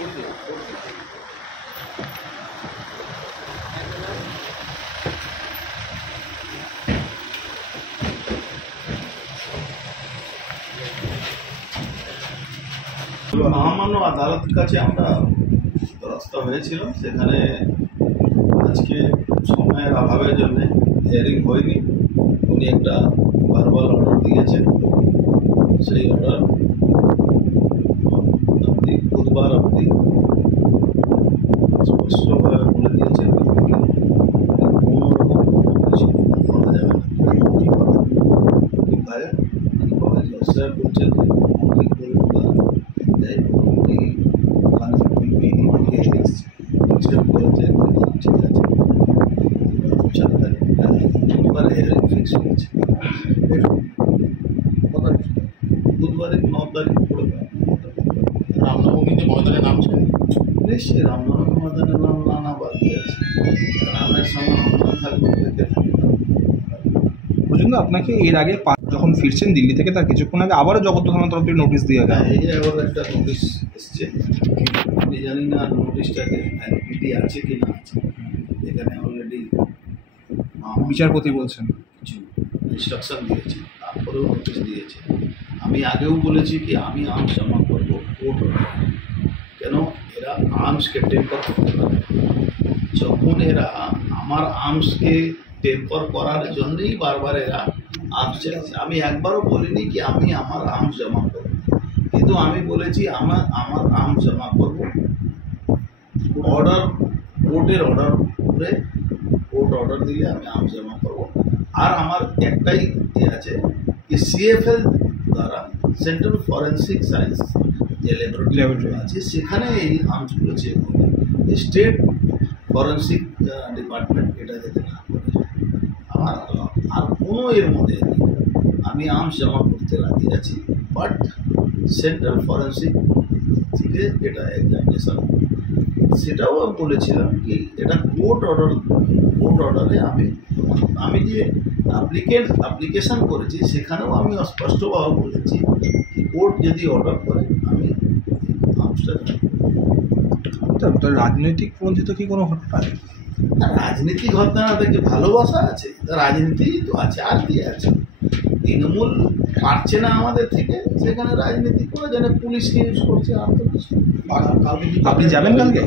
মহামান্য আদালতের কাছে আমরা দ্বারস্থ হয়েছিল, সেখানে আজকে সময়ের অভাবের জন্য হিয়ারিং হয়নি। উনি একটা ভার্বাল অর্ডার দিয়েছেন, সেই অর্ডার আপনি বুধবার অবধি স্পষ্টভাবে বলে দিয়েছেন কোনো রকম কিছু করা যাবে না। কীভাবে জজরা বলছেন বুধবারে 9 তারিখ পড়বে। রামনবমীতে ময়দানে নামছে নিশ্চয়ই রামনবমী ময়দানের নাম নানা বাকি আছে। রামের সঙ্গে আমরা থাকবে পর্যন্ত আপনাকে এর আগে যখন ফিরছেন দিল্লি থেকে তার কিছুক্ষণ আগে আবারও জগদ্দল থানার তরফ থেকে নোটিশ দিয়ে দেয়। এই আবার একটা নোটিশ এসছে, আমি জানি না নোটিশটাকে ভ্যালিডিটি আছে কি না আছে। এখানে অলরেডি বিচারপতি বলছেন কিছু ইনস্ট্রাকশন দিয়েছে, তারপরেও নোটিশ দিয়েছে। আমি আগেও বলেছি কি আমি আর্মস জমা করবো কোর্ট অর্ডার, কেন এরা আর্মসকে টেম্পার করতে পারে। যখন এরা আমার আর্মসকে টেম্পার করার জন্যই বারবার এরা আর্মস চাইছে। আমি একবারও বলিনি কি আমি আমার আর্মস জমা করবো, কিন্তু আমি বলেছি আমার আর্মস জমা করবো অর্ডার, কোর্টের অর্ডার করে, কোর্ট অর্ডার দিলে আমি আর্মস জমা করবো। আর আমার একটাই আছে কি সিএফএল দ্বারা সেন্ট্রাল ফরেন্সিক সায়েন্স যে ল্যাবরেটরি আছে সেখানে এই আর্মসগুলো চেক হবে। স্টেট ফরেন্সিক ডিপার্টমেন্ট এটা যাতে না করে। আমার আর কোনো এর মধ্যে আমি আর্মস জমা করতে রাজি আছি, বাট সেন্ট্রাল ফরেন্সিক থেকে এটা এক্সামিনেশন, সেটাও আমি বলেছিলাম কি এটা কোর্ট অর্ডারে আমি যে অ্যাপ্লিকেশন করেছি সেখানেও আমি স্পষ্টভাবে বলেছি কি কোর্ট যদি অর্ডার করে আমি আর্মসটা রাজনৈতিক পন্থী তো কি কোনো ঘটনা আছে? রাজনীতিক ঘটনা থেকে ভালোবাসা আছে, রাজনীতি তো আছে, আর কি আছে। তৃণমূল পারছে না আমাদের থেকে, সেখানে রাজনীতি করে যেন পুলিশকে ইউজ করছে। আর তো কিছু। আপনি যাবেন কালকে?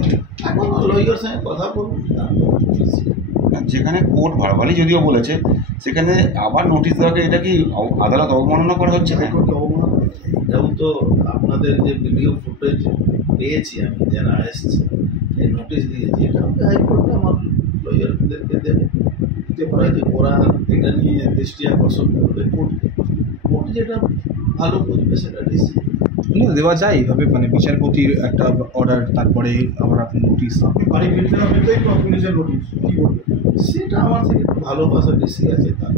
এখন লয়ার সঙ্গে কথা বলুন। যেখানে কোর্ট ভার্বালি যদিও বলেছে, সেখানে আবার নোটিশ দেওয়াকে এটা কি আদালত অবমাননা করা হচ্ছে? এটাও তো আপনাদের যে ভিডিও ফুটেজ পেয়েছি আমি, যারা এসছে এই নোটিশ দিয়েছি, এটা হাইকোর্টে আমার লয়ারদেরকে দেবে যে ওরা এটা নিয়ে দৃষ্টি আকর্ষণ করবে কোর্টকে। কোর্ট যেটা ভালো করবে সেটা ডিসিশন দেওয়া যায় এইভাবে, মানে বিচারপতির একটা অর্ডার তারপরে আবার আপনি নোটিশ পুলিশের নোটিশ কি বলবে? সেটা আমার থেকে ভালোবাসা বেশি আছে তার।